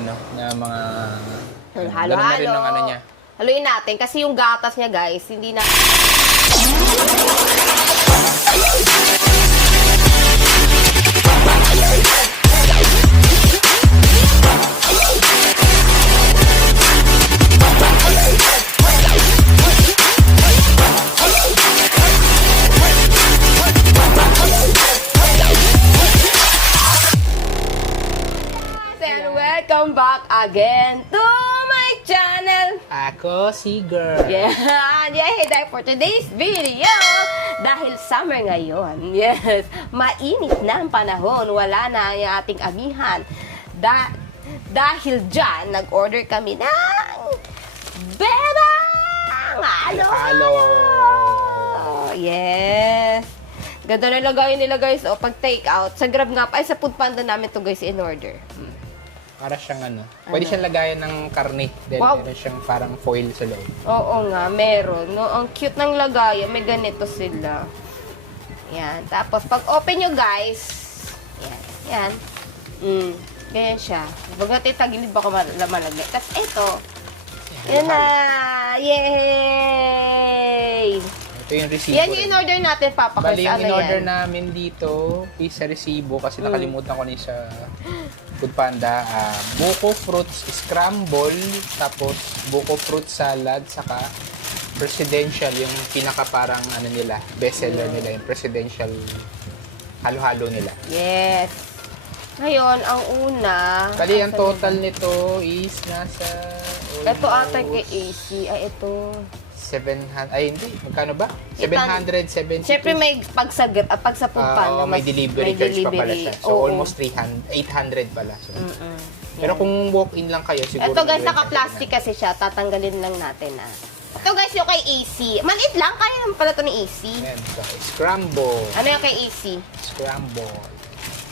ano, na mga... Halo-halo. Ganun na rin ang ano niya. Haluin natin kasi yung gatas niya, guys, hindi na... And welcome back again to my channel. Ako si girl. Yeah, dahil for today's video, dahil summer ngayon, yes, mainit na ang panahon, wala na ang ating amihan. Dahil dyan, nag-order kami ng Bebang! Halo-halo. Yes. Ganda na lagay nila, guys. O, pag take out, sa Grab nga, ay sa Foodpanda namin to, guys, in order. Para siyang ano. Pwede siyang lagayan ng karne. Then Wow. meron siyang parang foil sa loob. Oo nga, meron. No? Ang cute ng lagayan. May ganito sila. Yan. Tapos, pag open nyo, guys, yan. Yan. Ganyan siya. Huwag natin tagilid, baka malagay. Tapos, ito. Yan na. Yay! Ito yung resibo. Yan yung in-order natin, Papa Chris. Bali, yung Ano in-order yan? namin dito is sa resibo kasi nakalimutan ko ni sa Foodpanda. Buko fruits scramble, tapos buko fruit salad, saka presidential, yung pinaka parang ano nila, bestseller nila, yung presidential halo-halo nila. Yes. Ngayon, ang una... Bali, ang asan total yun? nito is nasa... Ito ata kay AC. Ay, ito. 700, ay hindi, magkano ba? 772. Siyempre may pag sa Foodpanda, may delivery charge pa pala siya. So, Oo. almost 800 pala. So. Pero kung walk-in lang kayo, siguro... Ito guys, may naka-plastic kasi siya. Tatanggalin lang natin Ito guys, yung kay AC. Maliit lang, kaya naman pala ito ni AC. Ayan, so, scramble. Ano yung kay AC? Scramble.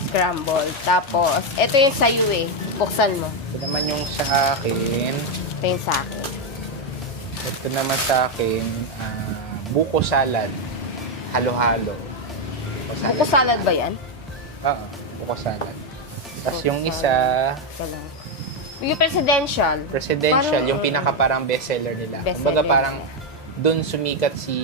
Scramble. Tapos, ito yung sa'yo eh. Buksan mo. Ito naman yung sa akin. Ito yung sa akin. Ito naman sa akin, buko salad. Halo-halo. Buko salad ba yan? Oo, buko salad. Tapos Buko yung salad. isa, Ito lang. Yung presidential. presidential, Parang, yung pinaka parang bestseller nila. Bestseller Kumbaga parang doon sumikat si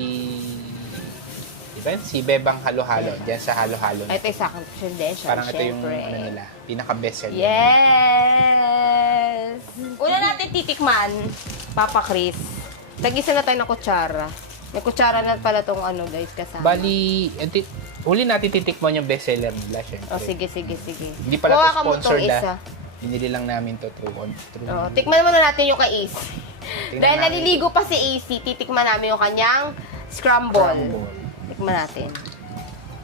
si Bebang Halo-Halo, diyan sa Halo-Halo. Ito yung sa akin, presidential. Parang ito yung syempre. ano nila, pinaka bestseller. Yes! Una natin titikman, Papa Chris. Nag-isa na tayo ng kutsara. May kutsara na pala tong ano guys kasama. Bali, huli natin titikman yung bestseller nila, syempre. Oh, sige. Hindi pala Kuha to ka mo sponsored tong isa. Binili lang namin to through. Oh, tikman muna natin yung kay AC. Tingnan Dahil namin. naliligo pa si AC, titikman namin yung kanyang scramble. Scramble. Tikman natin.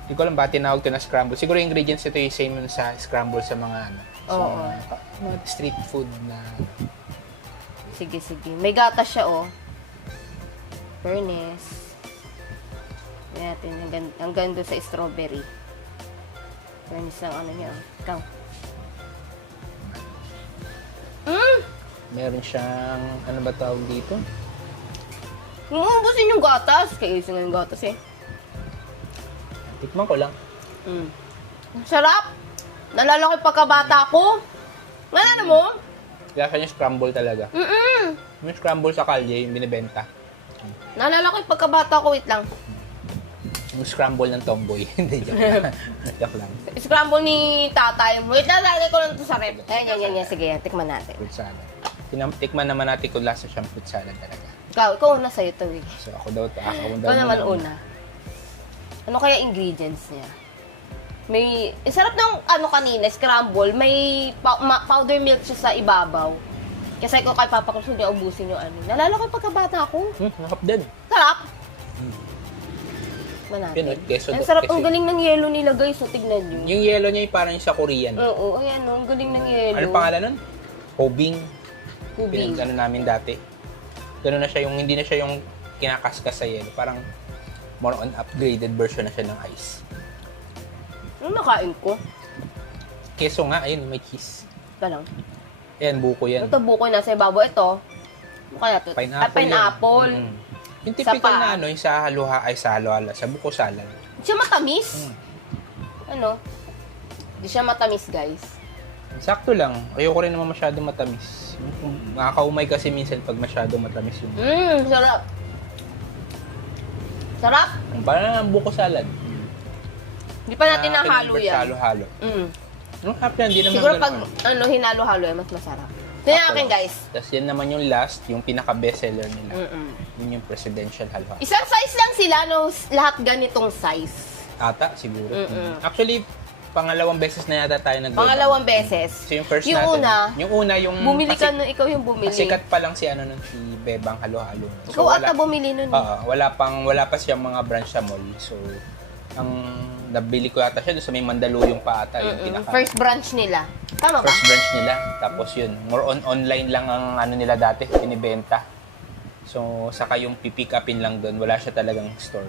Hindi ko alam ba tinawag to na scramble. Siguro yung ingredients ito yung same yun sa scramble sa mga ano. Sa Oo. mga street food na Sige. May gatas siya, oh. Fairness. Yan natin, ang ganda sa strawberry. Fairness lang ano niya, oh. Ikaw. meron siyang ano ba tawag dito? Umuubusin yung gatas. Kaya isa nga yung gatas eh. Tikman ko lang. Sarap! Nalala ko yung pagkabata ko. Nalala mo? Lasa niya scramble talaga. Yung scramble sa kalye, yung binibenta. Nalala ko yung pagkabata ko. Wait lang. Yung scramble ng tomboy. Hindi, joke lang. Joke lang. Scramble ni tatay. Wait lang, lalagay ko lang ito sa rep. Yan. Sige, tikman natin. Fruit salad. Tikman naman natin kung lasa siyang fruit salad talaga. Ikaw una sa'yo ito eh. So ako daw, Ikaw naman una. Ano kaya ingredients niya? May, sarap ng ano kanina, scramble. May powder milk siya sa ibabaw. Kasi ko kay Papa Cruz, hindi ubusin yung ano. Nalala ko yung pagkabata ko. Nakap din. Sarap! Tikman Yun, natin. keso Ang sarap, keso. ang galing ng yellow nila guys. So, tignan nyo. Yung yellow niya yung parang sa Korean. Oo, ayan o. Ang galing ng yellow. Ano pangalan nun? Hobing. Kubing. Pinag-ano namin dati. Ganun na siya yung, hindi na siya yung kinakaskas sa yellow. Parang more on upgraded version na siya ng ice. Ano nakain ko? Keso nga, ayun, may cheese. Ito lang. Ayan, buko yan. Ito buko yung nasa ibabaw. Ito. Ano kaya ito? Pineapple. Pineapple. Yan. Yung typical Sa na ano, yung sa halo-halo, sa buko salad. Siya matamis. Ano? Hindi siya matamis, guys. Sakto lang. Ayoko rin naman masyado matamis. Nakakaumay kasi minsan pag masyado matamis yung... Sarap. Sarap. Parang buko salad. Hindi pa natin nahalo yan. Halo-halo. Ang sarap yan, di naman Siguro ganun. pag hinalo-halo yan, mas masarap. Tingnan natin, guys. Tapos yan naman yung last, yung pinaka-bestseller nila. Yun yung presidential halo-halo. Isang size lang sila, no? Lahat ganitong size. Ata, siguro. Actually, pangalawang beses na yata tayo nag Pangalawang beses. So yung first Yung natin. Yung una, yung... Bumili ka nun, ikaw yung bumili. Sikat pa lang si ano nun, si Bebang Halo-Halo. Ikaw ata bumili nun. Wala pa siyang mga branch sa mall. So, ang nabili ko ata siya doon sa may Mandaluyong pa ata. Yung pinaka... First branch nila. Tama ba? First branch nila. Tapos yun, more on online lang ang ano nila dati, binibenta. So, saka yung pipick upin lang doon. Wala siya talagang store.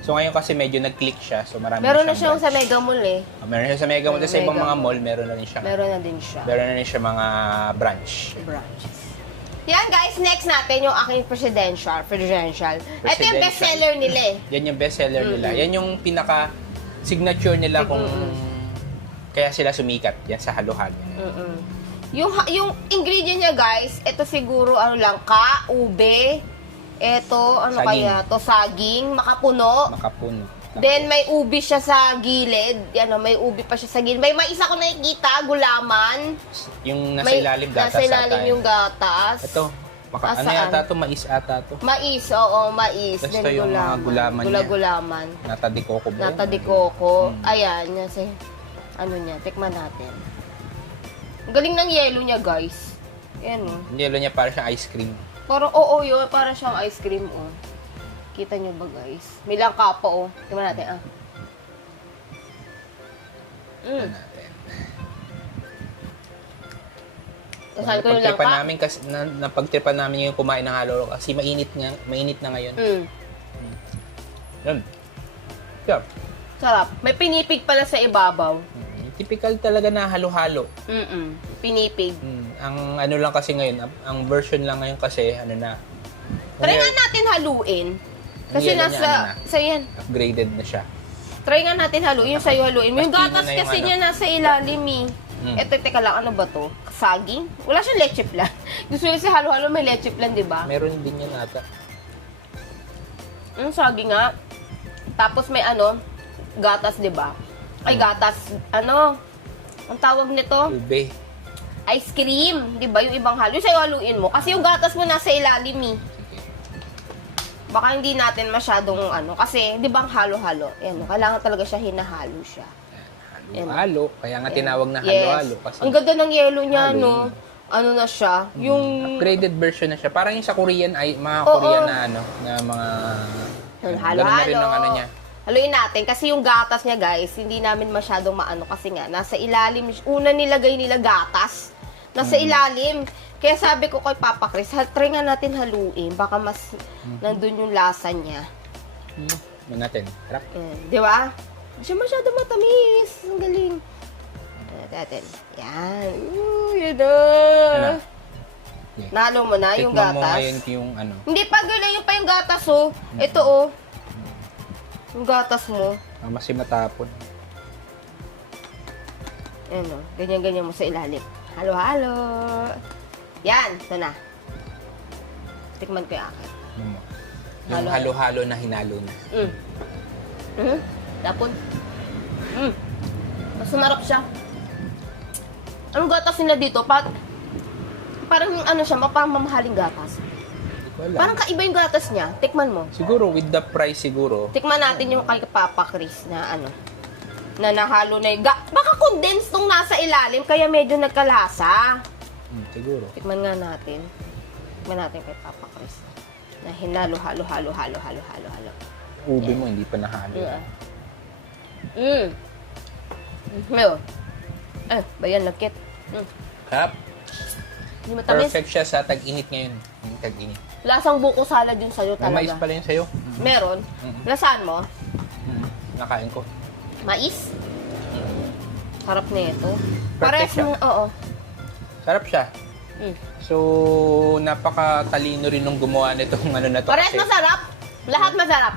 So, ngayon kasi medyo nag-click siya. So, marami Meron na siyang siyang sa Mega Mall eh. meron siya sa Mega Mall. Sa ibang mga mall, meron na rin siya. Meron na din siya. Meron na rin siya mga branch. Branches. Yan guys, next natin yung aking presidential. Ito yung bestseller nila eh. Yan yung bestseller nila. Yan yung pinaka-signature nila kung kaya sila sumikat. Yan sa halo-halo. Yung ingredient niya guys, ito siguro ano lang, ube, ito, ano Saging. kaya to, saging, makapuno. Makapuno. Then may ubi siya sa gilid. Yan, may ubi pa siya sa gilid. May isa ko nakikita, gulaman. Yung nasa ilalim gatas. Nasa ilalim yung gatas. Ito. Ano Saan? yata ito? Mais ata ito. Mais, oo, mais. Tapos Then ito yung mga gulaman niya. Gulaman. Nata de coco ba yun? Nata de coco. Ayan, kasi ano niya, tikman natin. Ang galing ng yelo niya, guys. Ayan, oh. Yung yellow niya para siyang ice cream. Parang, oo, yun. Parang siyang ice cream, oh. Kita niyo ba, guys? May langka pa, oh. Tingnan natin, ah. Saan ko yung langka? Namin kasi, napagtripan namin yung kumain ng halo kasi mainit na ngayon. Yan. Yeah. Sarap. May pinipig pala sa ibabaw. Typical talaga na halo-halo. Pinipig. Ang ano lang kasi ngayon, ang version lang ngayon kasi, ano na. Try nga natin haluin. Kasi yellow niya, nasa, ano na, sa yan. upgraded na siya. Try nga natin haluin. Yung sa'yo haluin. Yung Pastigo gatas na yung kasi ano. niya nasa ilalim eh. Eto, teka lang, ano ba to? Saging? Wala siyang leche plan. Gusto nyo si halo-halo may leche plan, di ba? Meron din yan ata. Saging nga. Tapos may ano, gatas, di ba? Ay, gatas. Ano? Ang tawag nito? Ube. Ice cream. Di ba? Yung ibang halo. Yung sa'yo haluin mo. Kasi yung gatas mo nasa ilalim eh. Baka hindi natin masyadong ano. Kasi, di ba ang halo-halo? Yan, kailangan talaga siya hinahalo siya. Halo. Kaya nga tinawag na halo-halo. Kasi Ang ganda ng yelo niya, halo no? Ano na siya? Yung... upgraded version na siya. Parang yung sa Korean ay mga Oo. Korean na ano, na mga Halo-halo. ganun na rin ang ano niya. Haluin natin. Kasi yung gatas niya, guys, hindi namin masyadong maano. Kasi nga, nasa ilalim. Una nilagay nila gatas. Nasa ilalim. Kaya sabi ko kay Papa Chris, try nga natin haluin. Baka mas nandun yung lasa niya. Ano natin? Harap. Di ba? Hindi siya masyadong matamis. Ang galing. Natin. Yan. Yun na. Ano? Yeah. Nalo mo na yung Tikman mo gatas. ngayon yung ano. Hindi pa ganyan pa yung gatas, oh. Ito, oh. Yung gatas mo. Mas matapon. Ayan, oh. Ganyan-ganyan mo sa ilalim. Halo-halo. Yan. Ito na. Tikman ko yung akin. Yung Halo-halo. halo-halo na hinalo na. Tapon. Mas sumarap siya. Ang gatas nila dito, parang ano siya, mapamamahaling gatas. Hindi ko alam. Parang kaiba yung gatas niya. Tikman mo. Siguro, with the price siguro. Tikman natin yung kay Papa Chris na ano, na nahalo na yung baka condensed tong nasa ilalim, kaya medyo nagkalasa. Siguro. Tikman nga natin. Tikman natin kay Papa Chris. Na hinalo, halo. Ube mo, hindi pa nahalo. Mew. Bayan, lagkit. Kap, Hindi matamis. perfect siya sa tag-init ngayon. Yung tag-init. Lasang buko salad yun sa'yo May mais talaga. pala yun sa'yo. Meron. Lasaan mo? Nakain ko. Mais? Sarap na ito. Perfect Parehas siya. mo, oo. Sarap siya. So, napaka-talino rin nung gumawa nitong ano na to. Parehas masarap. Lahat masarap.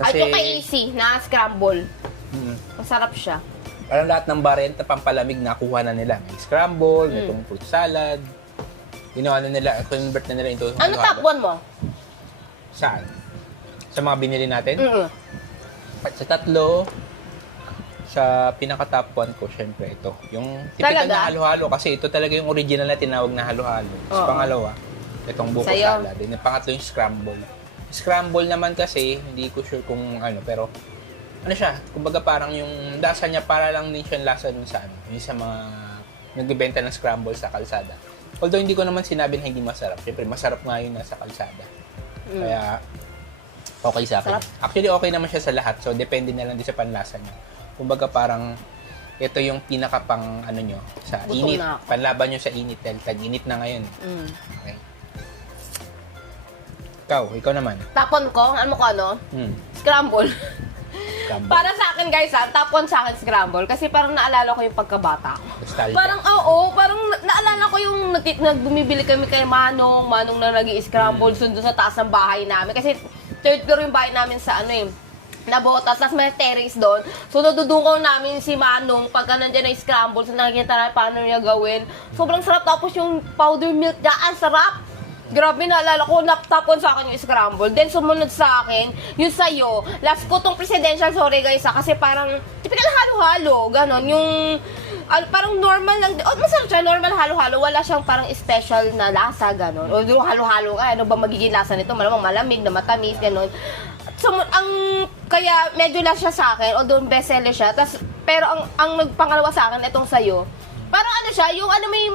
At Kasi, yung kay AC na scramble. mm, Masarap siya. Parang lahat ng barenta pampalamig nakuha na nila. May scramble, may itong fruit salad. Ginawa na nila, convert na nila into Ano top 1 mo? Saan? Sa mga binili natin? Sa 3, sa pinaka-top 1 ko, syempre ito. Yung typical Talaga? na halo-halo. Kasi ito talaga yung original na tinawag na halo-halo. Sa Oo. pangalawa, itong buko Sa'yo? salad. Yung pangatlo yung scramble. Scramble naman kasi, hindi ko sure kung ano, pero ano siya, kumbaga parang yung lasa niya para lang din siya lasa dun sa ano, yung sa mga nagbebenta ng scramble sa kalsada. Although hindi ko naman sinabi na hindi masarap. Siyempre, masarap nga yun nasa kalsada. Kaya, okay sa akin. Sarap. Actually, okay naman siya sa lahat. So, depende na lang din sa panlasa niya. Kumbaga parang, ito yung pinaka pang ano nyo, sa Gutom init. na ako. Panlaban nyo sa init. Dahil tag-init na ngayon. Okay. Ikaw naman. Top 1 ko, ano ko ano? Scramble. Scramble. Para sa akin guys top 1 sa akin scramble. Kasi parang naalala ko yung pagkabata ko. Nostalgia. Parang parang naalala ko yung bumibili kami kay Manong na nag-i-scramble doon sa taas ng bahay namin. Kasi third floor yung bahay namin sa ano nabotas, tapos may terrace doon. So, nadudungaw namin si Manong pagka nandiyan na scramble, so nakikita na paano niya gawin. Sobrang sarap, tapos yung powder milk dyan, sarap. Grabe, naalala ko, naptapon sa akin yung scramble. Then, sumunod sa akin, yung sa'yo. Last ko tong presidential, sorry guys kasi parang, typical halo-halo, ganon. Yung, parang normal lang, masarap siya, normal halo-halo. Wala siyang parang special na lasa, ganon. O yung halo-halo, ano ba magiging lasa nito? Malamang malamig, na matamis, ganon. So, kaya medyo lang siya sa akin, although bestseller siya. Pero ang nagpangalawa sa akin, itong sa'yo, parang ano siya, yung ano may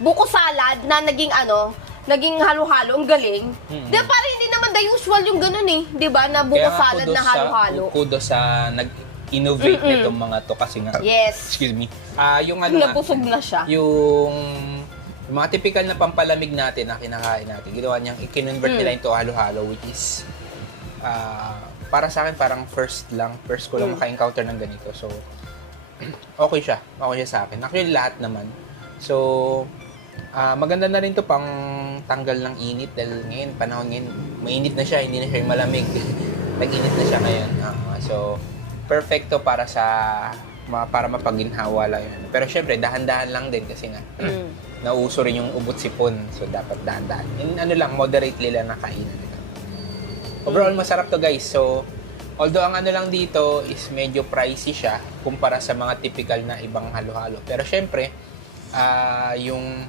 buko salad na naging halo-halo, ang galing. Di ba, parang hindi naman the usual yung ganun di ba, na buko Kaya nga salad na halo-halo. Kudos sa nag-innovate nitong mga to kasi nga. Yes. Excuse me. Yung ano nga, Nabusog na siya. yung mga typical na pampalamig natin na kinakain natin, ginawa niyang i-convert nila into halo-halo, which is para sa akin parang first ko lang maka-encounter ng ganito. So okay siya sa akin. Actually lahat naman. So maganda na rin to pang tanggal ng init dahil ngayon, panahon ngayon, mainit na siya, hindi na siya yung malamig. Nag-init na siya ngayon. So perfecto para mapaginhawa lang yun. Pero syempre, dahan-dahan lang din kasi nga nauso rin yung ubot sipon. So dapat dahan-dahan. Moderately lang na kainan nila. Overall, masarap to guys. So, although ang ano lang dito is medyo pricey siya kumpara sa mga typical na ibang halo-halo. Pero syempre, yung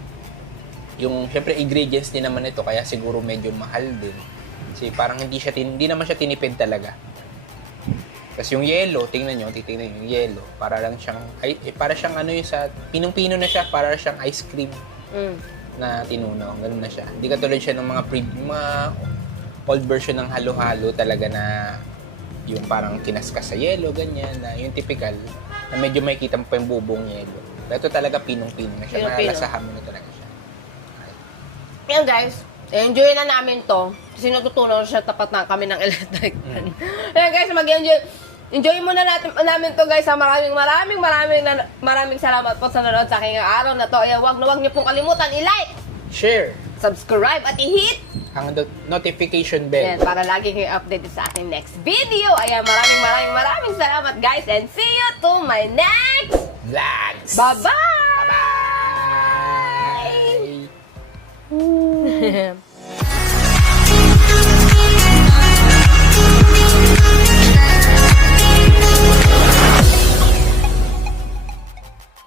syempre ingredients din naman ito kaya siguro medyo mahal din. Kasi parang hindi naman siya tinipid talaga. Tapos yung yellow, titingnan yung yellow, para siyang ano yung sa pinong-pino na siya, para siyang ice cream na tinunaw, ganun na siya. Hindi katulad siya ng mga old version ng halo-halo talaga na yung parang kinaskas sa yellow, ganyan, na yung typical, na medyo makikita mo pa yung bubong yellow. Ito talaga pinong-pino na siya, malalasahan mo na talaga siya. Yan guys, enjoy na namin to. Kasi natutunan siya tapat na kami ng electric fan. Yan guys, enjoy muna namin to guys. Maraming salamat po sa nanonood sa aking araw na to. Ayan, wag niyo pong kalimutan i-like, Share subscribe at i-hit ang notification bell. yan, para lagi kayo updated sa ating next video. Ayan, maraming salamat guys, and see you to my next Vlogs! Bye-bye! Bye-bye!